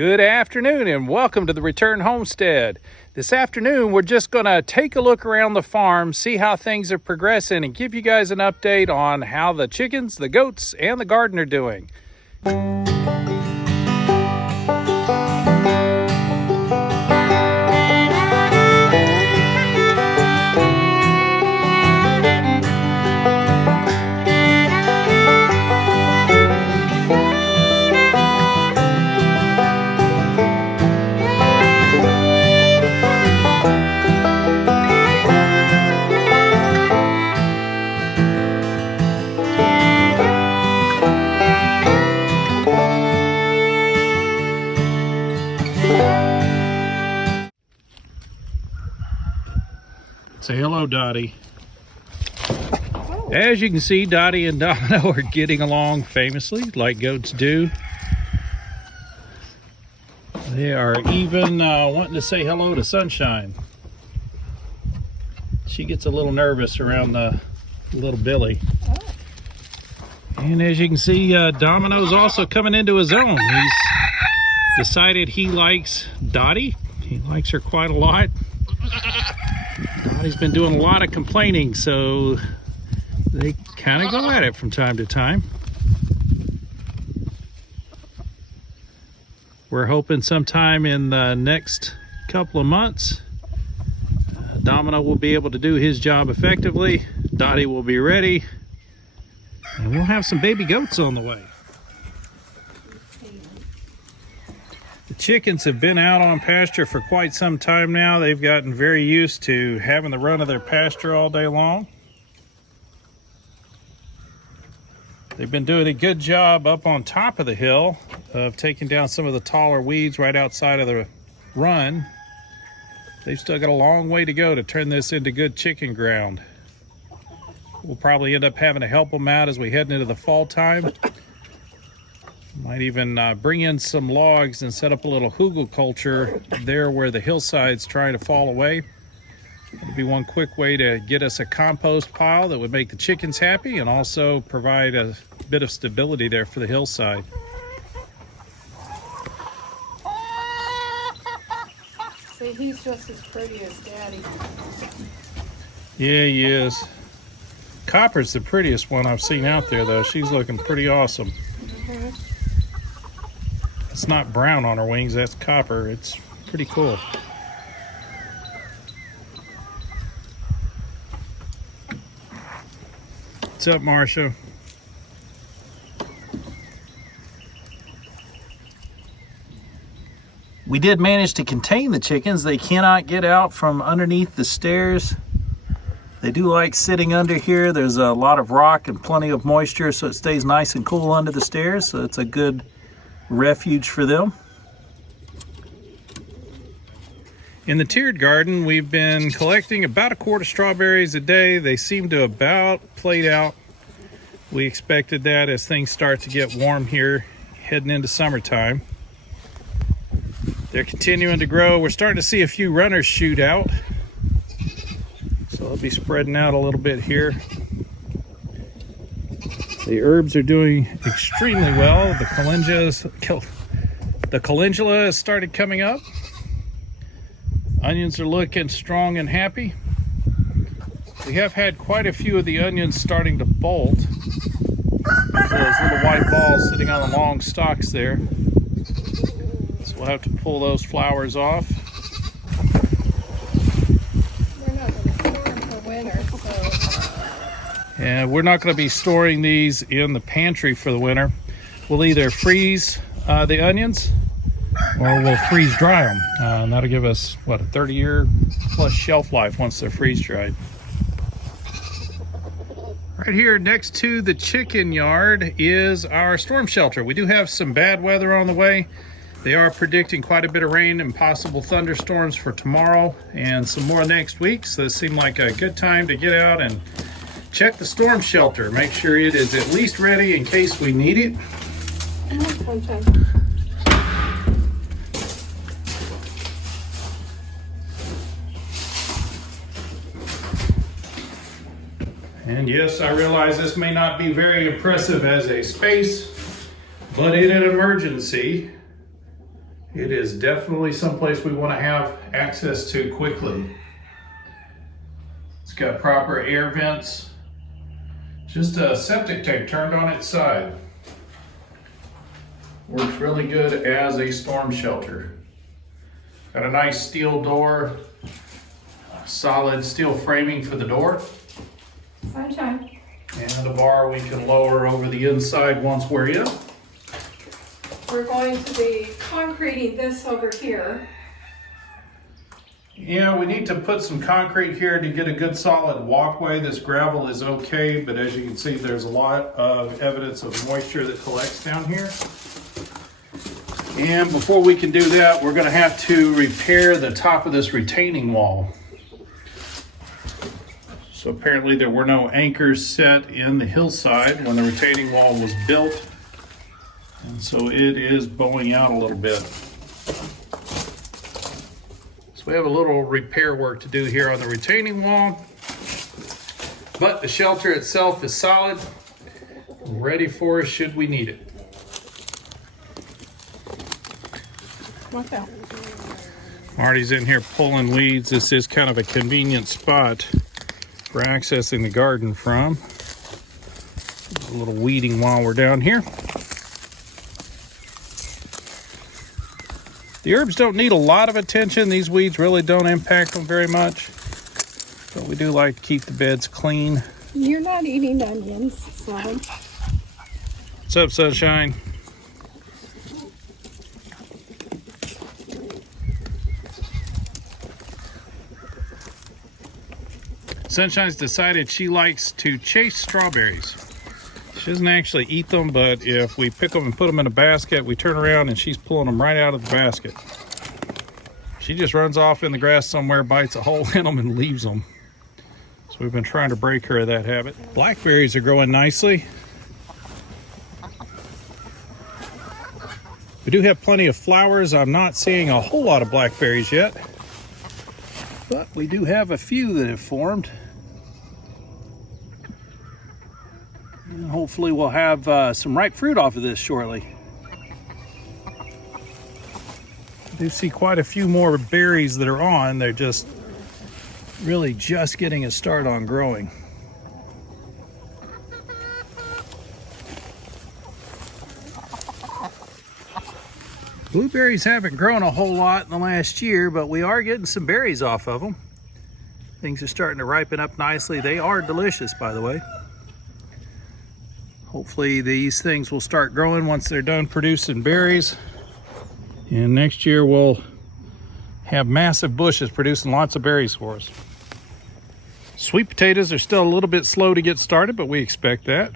Good afternoon and welcome to the Return Homestead. This afternoon we're just going to take a look around the farm, see how things are progressing, and give you guys an update on how the chickens, the goats, and the garden are doing. Say hello, Dottie. As you can see, Dottie and Domino are getting along famously, like goats do. They are even wanting to say hello to Sunshine. She gets a little nervous around the little Billy. And as you can see, Domino's also coming into his own. He's decided he likes Dottie. He likes her quite a lot. Dottie's been doing a lot of complaining, so they kind of go at it from time to time. We're hoping sometime in the next couple of months, Domino will be able to do his job effectively, Dottie will be ready, and we'll have some baby goats on the way. The chickens have been out on pasture for quite some time now. They've gotten very used to having the run of their pasture all day long. They've been doing a good job up on top of the hill of taking down some of the taller weeds right outside of the run. They've still got a long way to go to turn this into good chicken ground. We'll probably end up having to help them out as we head into the fall time. Might even bring in some logs and set up a little hugel culture there where the hillside's trying to fall away. It'd be one quick way to get us a compost pile that would make the chickens happy and also provide a bit of stability there for the hillside. See, he's just as pretty as Daddy. Yeah, he is. Copper's the prettiest one I've seen out there, though. She's looking pretty awesome. It's not brown on her wings, that's copper. It's pretty cool. What's up, Marcia? We did manage to contain the chickens. They cannot get out from underneath the stairs. They do like sitting under here. There's a lot of rock and plenty of moisture, so it stays nice and cool under the stairs. So it's a good refuge for them. In the tiered garden, we've been collecting about a quart of strawberries a day. They seem to about played out. We expected that as things start to get warm here heading into summertime. They're continuing to grow. We're starting to see a few runners shoot out. So I'll be spreading out a little bit here. The herbs are doing extremely well. The calendula has started coming up. Onions are looking strong and happy. We have had quite a few of the onions starting to bolt. Those little white balls sitting on the long stalks there. So we'll have to pull those flowers off. We're not going to store them for winter, so... And we're not going to be storing these in the pantry for the winter. We'll either freeze the onions or we'll freeze dry them. And that'll give us, what, a 30-year plus shelf life once they're freeze dried. Right here next to the chicken yard is our storm shelter. We do have some bad weather on the way. They are predicting quite a bit of rain and possible thunderstorms for tomorrow and some more next week. So this seemed like a good time to get out and check the storm shelter. Make sure it is at least ready in case we need it. And yes, I realize this may not be very impressive as a space, but in an emergency, It is definitely someplace we want to have access to quickly. It's got proper air vents. Just a septic tank turned on its side. Works really good as a storm shelter. Got a nice steel door, solid steel framing for the door. Sunshine. And a bar we can lower over the inside once we're in. We're going to be concreting this over here. Yeah, we need to put some concrete here to get a good solid walkway. This gravel is okay, but as you can see, there's a lot of evidence of moisture that collects down here. And before we can do that, we're gonna have to repair the top of this retaining wall. So apparently there were no anchors set in the hillside when the retaining wall was built. And so it is bowing out a little bit. So we have a little repair work to do here on the retaining wall. But the shelter itself is solid, ready for us should we need it. What's that? Marty's in here pulling weeds. This is kind of a convenient spot for accessing the garden from. A little weeding while we're down here. The herbs don't need a lot of attention. These weeds really don't impact them very much. But we do like to keep the beds clean. You're not eating onions, so. What's up, Sunshine? Sunshine's decided she likes to chase strawberries. She doesn't actually eat them, but if we pick them and put them in a basket, we turn around and she's pulling them right out of the basket. She just runs off in the grass somewhere, bites a hole in them, and leaves them. So we've been trying to break her of that habit. Blackberries are growing nicely. We do have plenty of flowers. I'm not seeing a whole lot of blackberries yet, but we do have a few that have formed. And hopefully we'll have some ripe fruit off of this shortly. I do see quite a few more berries that are on. They're just really just getting a start on growing. Blueberries haven't grown a whole lot in the last year, but we are getting some berries off of them. Things are starting to ripen up nicely. They are delicious, by the way. Hopefully these things will start growing once they're done producing berries. And next year we'll have massive bushes producing lots of berries for us. Sweet potatoes are still a little bit slow to get started, but we expect that.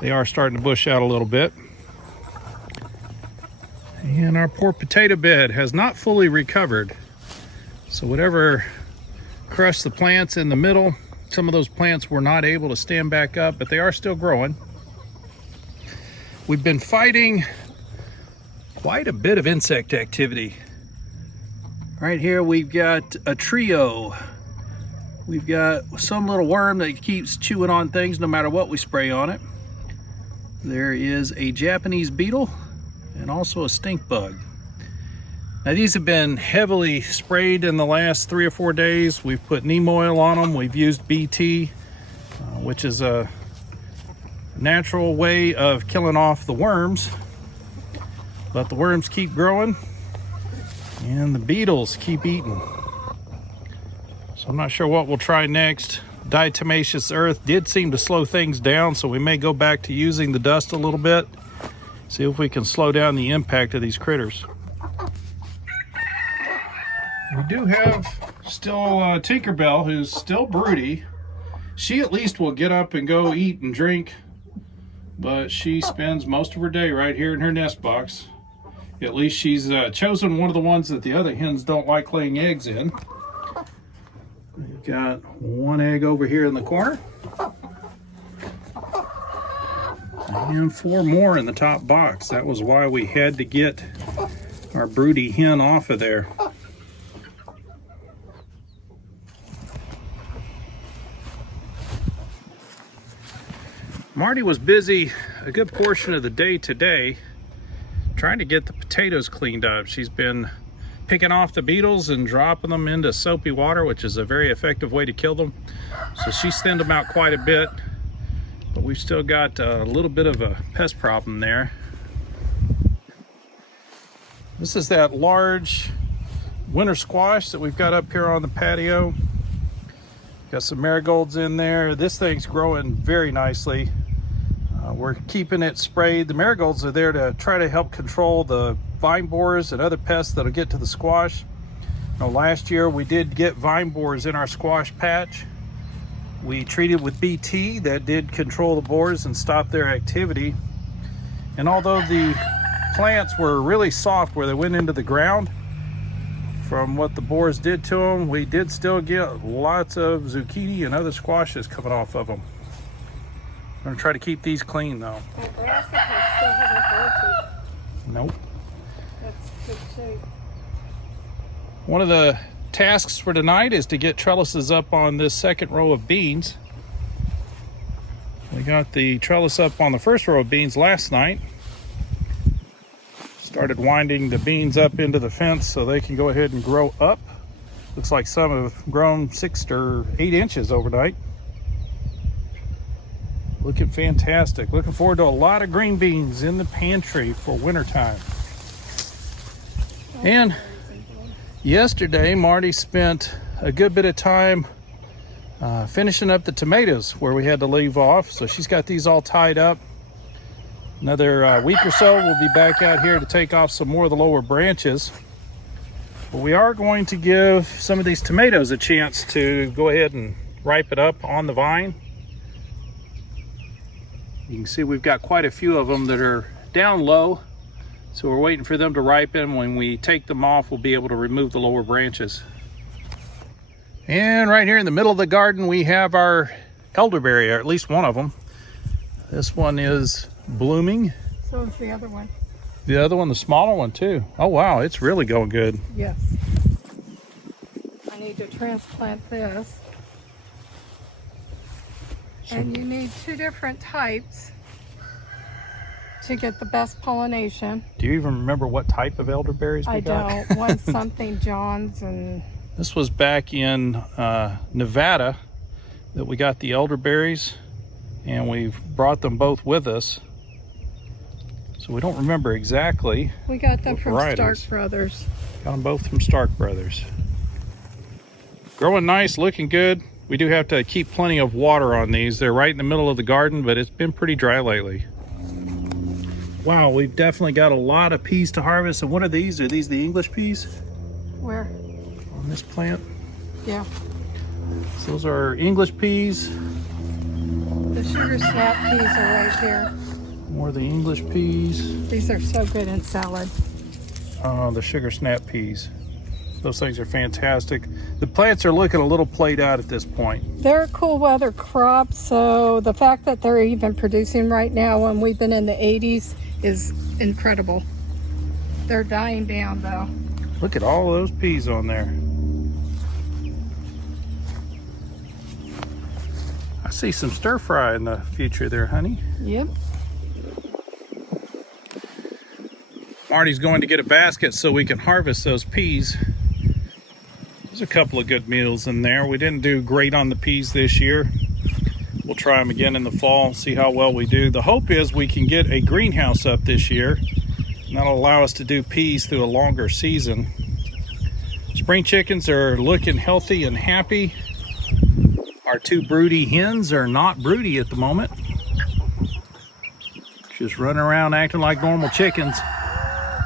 They are starting to bush out a little bit. And our poor potato bed has not fully recovered. So whatever crushed the plants in the middle, some of those plants were not able to stand back up, but they are still growing. We've been fighting quite a bit of insect activity. Right here we've got a trio. We've got some little worm that keeps chewing on things no matter what we spray on it. There is a Japanese beetle and also a stink bug. Now these have been heavily sprayed in the last 3 or 4 days. We've put neem oil on them. We've used BT, which is a natural way of killing off the worms. But the worms keep growing and the beetles keep eating. So I'm not sure what we'll try next. Diatomaceous earth did seem to slow things down, so we may go back to using the dust a little bit. See if we can slow down the impact of these critters. We do have still Tinkerbell, who's still broody. She at least will get up and go eat and drink, but she spends most of her day right here in her nest box. At least she's chosen one of the ones that the other hens don't like laying eggs in. We've got one egg over here in the corner. And 4 more in the top box. That was why we had to get our broody hen off of there. Marty was busy a good portion of the day today trying to get the potatoes cleaned up. She's been picking off the beetles and dropping them into soapy water, which is a very effective way to kill them. So she's thinned them out quite a bit, but we've still got a little bit of a pest problem there. This is that large winter squash that we've got up here on the patio. Got some marigolds in there. This thing's growing very nicely. We're keeping it sprayed. The marigolds are there to try to help control the vine borers and other pests that'll get to the squash. Last year we did get vine borers in our squash patch. We treated with BT that did control the borers and stop their activity. And although the plants were really soft where they went into the ground, from what the borers did to them, we did still get lots of zucchini and other squashes coming off of them. I'm gonna try to keep these clean though. That brassica still haven't bolted. Nope. That's good shape. One of the tasks for tonight is to get trellises up on this second row of beans. We got the trellis up on the first row of beans last night. Started winding the beans up into the fence so they can go ahead and grow up. Looks like some have grown 6 or 8 inches overnight. Looking fantastic. Looking forward to a lot of green beans in the pantry for wintertime. And yesterday, Marty spent a good bit of time finishing up the tomatoes where we had to leave off. So she's got these all tied up. Another week or so, we'll be back out here to take off some more of the lower branches. But we are going to give some of these tomatoes a chance to go ahead and ripen up on the vine. You can see we've got quite a few of them that are down low. So we're waiting for them to ripen. When we take them off, we'll be able to remove the lower branches. And right here in the middle of the garden, we have our elderberry, or at least one of them. This one is blooming. So is the other one. The other one, the smaller one too. Oh wow, it's really going good. Yes. I need to transplant this. And you need 2 different types to get the best pollination. Do you even remember what type of elderberries we got? I don't. One's something John's and... This was back in Nevada that we got the elderberries, and we've brought them both with us. So we don't remember exactly. We got them from varieties. Stark Brothers. Got them both from Stark Brothers. Growing nice, looking good. We do have to keep plenty of water on these. They're right in the middle of the garden, but it's been pretty dry lately. Wow, we've definitely got a lot of peas to harvest. And what are these? Are these the English peas? Where? On this plant? Yeah. So those are English peas. The sugar snap peas are right here. More of the English peas. These are so good in salad. The sugar snap peas. Those things are fantastic. The plants are looking a little played out at this point. They're a cool weather crop, so the fact that they're even producing right now when we've been in the 80s is incredible. They're dying down though. Look at all of those peas on there. I see some stir fry in the future there, honey. Yep. Marty's going to get a basket so we can harvest those peas. There's a couple of good meals in there. We didn't do great on the peas this year. We'll try them again in the fall, see how well we do. The hope is we can get a greenhouse up this year, and that'll allow us to do peas through a longer season. Spring chickens are looking healthy and happy. Our 2 broody hens are not broody at the moment. Just running around acting like normal chickens.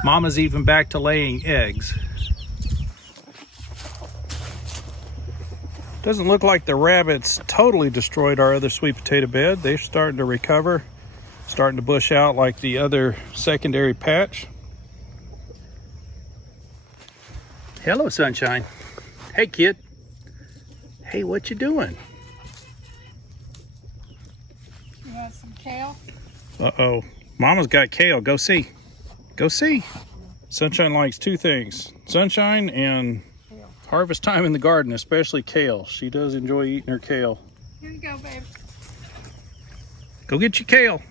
Mama's even back to laying eggs. Doesn't look like the rabbits totally destroyed our other sweet potato bed. They're starting to recover, starting to bush out like the other secondary patch. Hello, Sunshine. Hey, kid. Hey, what you doing? You want some kale? Uh-oh. Mama's got kale. Go see. Go see. Sunshine likes 2 things. Sunshine and harvest time in the garden, especially kale. She does enjoy eating her kale. Here you go, babe. Go get your kale.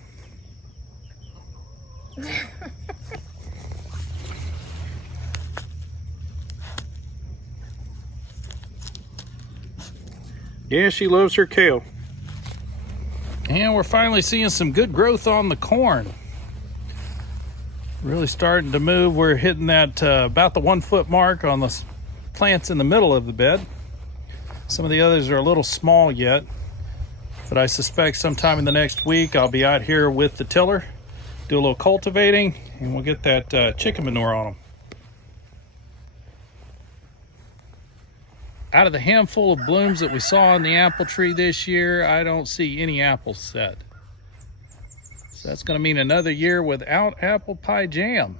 Yeah, she loves her kale. And we're finally seeing some good growth on the corn. Really starting to move. We're hitting that about the 1 foot mark on the plants in the middle of the bed. Some of the others are a little small yet, but I suspect sometime in the next week I'll be out here with the tiller, do a little cultivating, and we'll get that chicken manure on them. Out of the handful of blooms that we saw on the apple tree this year, I don't see any apples set. So that's going to mean another year without apple pie jam.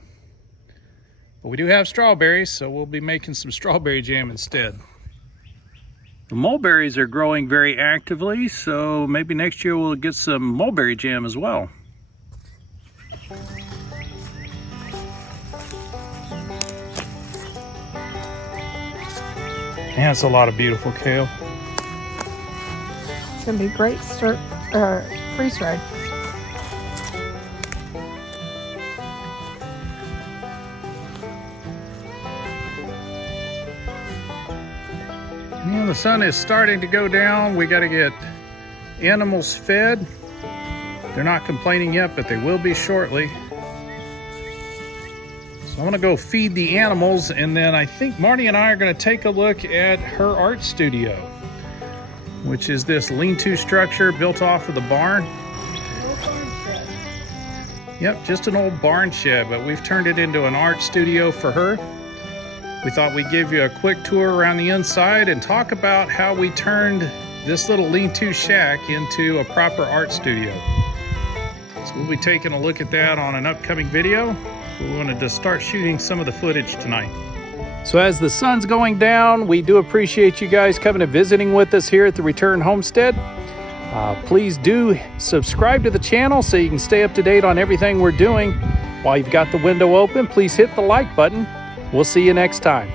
But we do have strawberries, so we'll be making some strawberry jam instead. The mulberries are growing very actively, so maybe next year we'll get some mulberry jam as well. Yeah, it's a lot of beautiful kale. It's gonna be great freeze dried. Yeah, the sun is starting to go down. We got to get animals fed. They're not complaining yet, but they will be shortly. So I'm gonna go feed the animals, and then I think Marty and I are gonna take a look at her art studio, which is this lean-to structure built off of the barn. Yep, just an old barn shed, but we've turned it into an art studio for her. We thought we'd give you a quick tour around the inside and talk about how we turned this little lean-to shack into a proper art studio. So we'll be taking a look at that on an upcoming video. We wanted to start shooting some of the footage tonight. So as the sun's going down, we do appreciate you guys coming and visiting with us here at the Return Homestead. Please do subscribe to the channel so you can stay up to date on everything we're doing. While you've got the window open, please hit the like button. We'll see you next time.